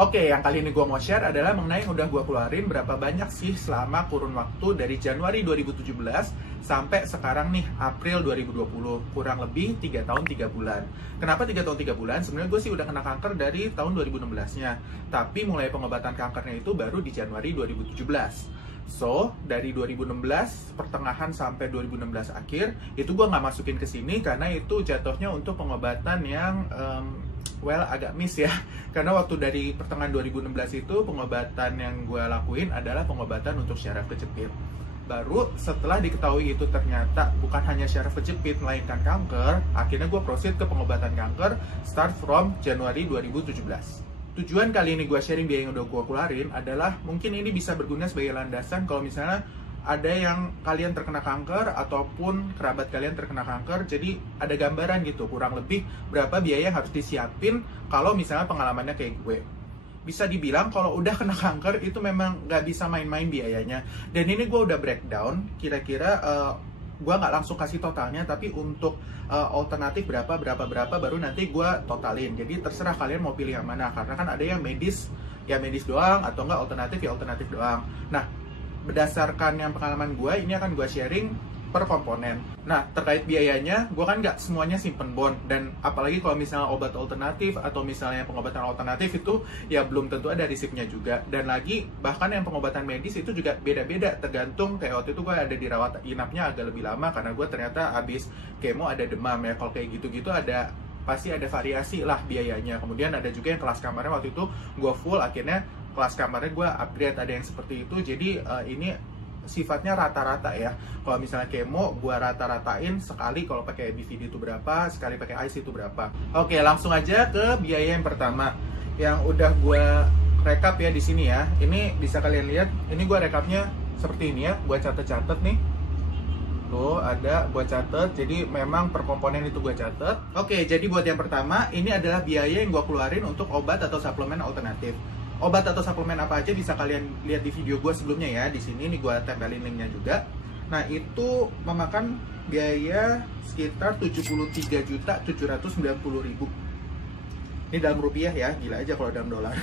Oke, yang kali ini gue mau share adalah mengenai yang udah gue keluarin berapa banyak sih selama kurun waktu dari Januari 2017 sampai sekarang nih April 2020. Kurang lebih 3 tahun 3 bulan. Kenapa 3 tahun 3 bulan? Sebenarnya gue sih udah kena kanker dari tahun 2016-nya. Tapi mulai pengobatan kankernya itu baru di Januari 2017. So, dari 2016 pertengahan sampai 2016 akhir, itu gue nggak masukin ke sini karena itu jatuhnya untuk pengobatan yang agak miss ya. Karena waktu dari pertengahan 2016 itu pengobatan yang gue lakuin adalah pengobatan untuk syaraf kejepit. Baru setelah diketahui itu ternyata bukan hanya syaraf kejepit melainkan kanker, akhirnya gue proceed ke pengobatan kanker start from Januari 2017. Tujuan kali ini gue sharing biaya yang udah gue keluarin adalah mungkin ini bisa berguna sebagai landasan kalau misalnya ada yang kalian terkena kanker ataupun kerabat kalian terkena kanker, jadi ada gambaran gitu kurang lebih berapa biaya yang harus disiapin kalau misalnya pengalamannya kayak gue. Bisa dibilang kalau udah kena kanker itu memang nggak bisa main-main biayanya. Dan ini gue udah breakdown kira-kira gue nggak langsung kasih totalnya, tapi untuk alternatif berapa baru nanti gue totalin. Jadi terserah kalian mau pilih yang mana, karena kan ada yang medis ya medis doang, atau enggak alternatif ya alternatif doang. Nah, berdasarkan yang pengalaman gue, ini akan gue sharing per komponen. Nah, terkait biayanya, gue kan nggak semuanya simpen bond, dan apalagi kalau misalnya obat alternatif atau misalnya pengobatan alternatif itu ya belum tentu ada resipnya juga. Dan lagi, bahkan yang pengobatan medis itu juga beda-beda, tergantung. Kayak waktu itu gue ada dirawat inapnya agak lebih lama karena gue ternyata habis kemo ada demam ya. Kalau kayak gitu-gitu ada pasti ada variasi lah biayanya. Kemudian ada juga yang kelas kamarnya waktu itu gue full, akhirnya kelas kamarnya gue upgrade, ada yang seperti itu. Jadi ini sifatnya rata-rata ya. Kalau misalnya kemo, gua rata-ratain sekali kalau pakai BVD itu berapa, sekali pakai IC itu berapa. Oke, langsung aja ke biaya yang pertama. Yang udah gua rekap ya di sini ya. Ini bisa kalian lihat, ini gua rekapnya seperti ini ya. Gua catet-catet nih. Tuh, ada gua catet. Jadi memang per komponen itu gua catet. Oke, jadi buat yang pertama, ini adalah biaya yang gua keluarin untuk obat atau suplemen alternatif. Obat atau suplemen apa aja bisa kalian lihat di video gue sebelumnya ya. Di sini nih gue tempelin linknya juga. Nah, itu memakan biaya sekitar 73.790.000. Ini dalam rupiah ya, gila aja kalau dalam dolar.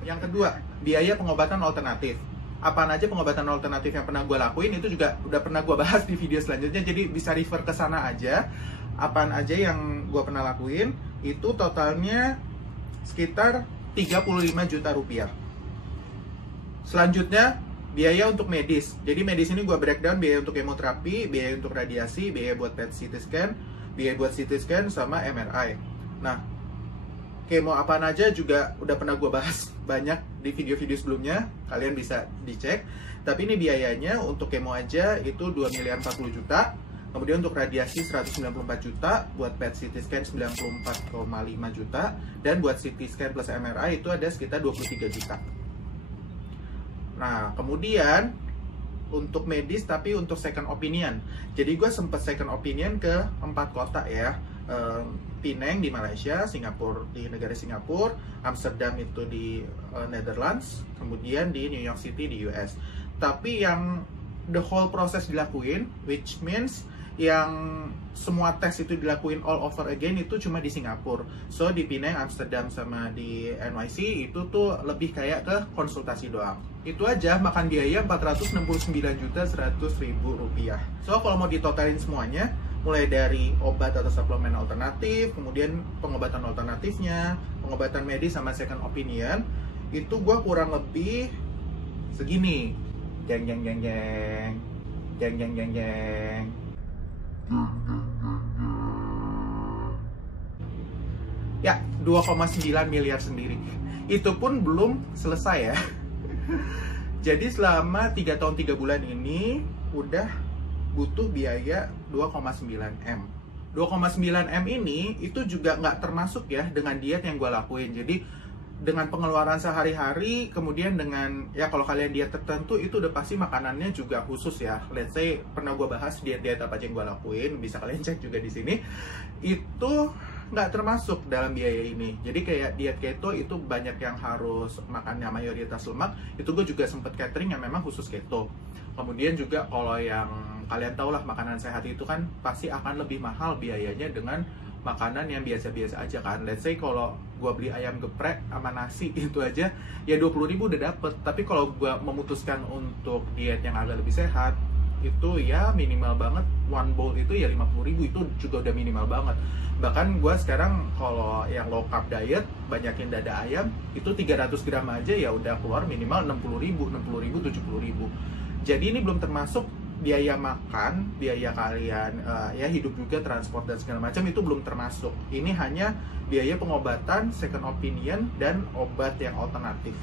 Yang kedua, biaya pengobatan alternatif. Apaan aja pengobatan alternatif yang pernah gue lakuin itu juga udah pernah gue bahas di video selanjutnya. Jadi bisa refer ke sana aja. Apaan aja yang gue pernah lakuin, itu totalnya sekitar 35 juta rupiah. Selanjutnya, biaya untuk medis. Jadi medis ini gue breakdown biaya untuk kemoterapi, biaya untuk radiasi, biaya buat PET CT scan, biaya buat CT scan, sama MRI. Nah, kemo apaan aja juga udah pernah gue bahas banyak di video-video sebelumnya. Kalian bisa dicek. Tapi ini biayanya untuk kemo aja itu 2.040 juta. Kemudian untuk radiasi 194 juta, buat PET CT scan 94,5 juta, dan buat CT scan plus MRI itu ada sekitar 23 juta. Nah, kemudian untuk medis tapi untuk second opinion. Jadi gue sempet second opinion ke 4 kota ya. Penang di Malaysia, Singapura di negara Singapura, Amsterdam itu di Netherlands, kemudian di New York City di US. Tapi yang the whole proses dilakuin, which means yang semua tes itu dilakuin all over again itu cuma di Singapura. So di Penang, Amsterdam sama di NYC itu tuh lebih kayak ke konsultasi doang. Itu aja makan biaya 469.100.000 rupiah. So kalau mau ditotalin semuanya, mulai dari obat atau suplemen alternatif, kemudian pengobatan alternatifnya, pengobatan medis sama second opinion, itu gua kurang lebih segini. Jeng jeng jeng jeng. Jeng jeng jeng jeng. Ya, 2,9 miliar sendiri. Itu pun belum selesai ya. Jadi selama 3 tahun 3 bulan ini udah butuh biaya 2,9 M. 2,9 M ini itu juga nggak termasuk ya dengan diet yang gue lakuin. Jadi dengan pengeluaran sehari-hari, kemudian dengan ya kalau kalian diet tertentu itu udah pasti makanannya juga khusus ya. Let's say pernah gue bahas diet-diet apa aja yang gue lakuin, bisa kalian cek juga di sini. Itu nggak termasuk dalam biaya ini. Jadi kayak diet keto itu banyak yang harus makannya mayoritas lemak. Itu gue juga sempet catering yang memang khusus keto. Kemudian juga kalau yang kalian tahu lah makanan sehat itu kan pasti akan lebih mahal biayanya dengan makanan yang biasa-biasa aja kan. Let's say kalau gue beli ayam geprek sama nasi itu aja ya 20.000 udah dapet. Tapi kalau gue memutuskan untuk diet yang agak lebih sehat, itu ya minimal banget one bowl itu ya 50.000, itu juga udah minimal banget. Bahkan gue sekarang kalau yang low carb diet banyakin dada ayam itu 300 gram aja ya udah keluar minimal 60.000, 70.000. Jadi ini belum termasuk biaya makan, biaya kalian ya hidup juga, transport dan segala macam, itu belum termasuk. Ini hanya biaya pengobatan, second opinion, dan obat yang alternatif.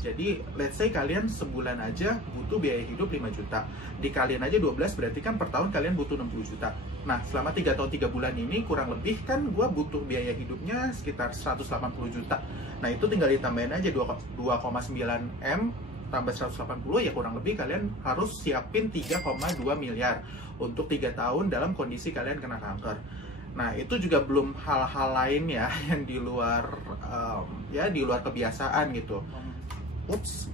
Jadi let's say kalian sebulan aja butuh biaya hidup 5 juta, dikaliin aja 12 berarti kan per tahun kalian butuh 60 juta. Nah selama 3 tahun 3 bulan ini kurang lebih kan gue butuh biaya hidupnya sekitar 180 juta. Nah itu tinggal ditambahin aja 2,9 M tambah 180 ya kurang lebih kalian harus siapin 3,2 miliar untuk 3 tahun dalam kondisi kalian kena kanker. Nah itu juga belum hal-hal lain ya yang di luar kebiasaan gitu. Ups.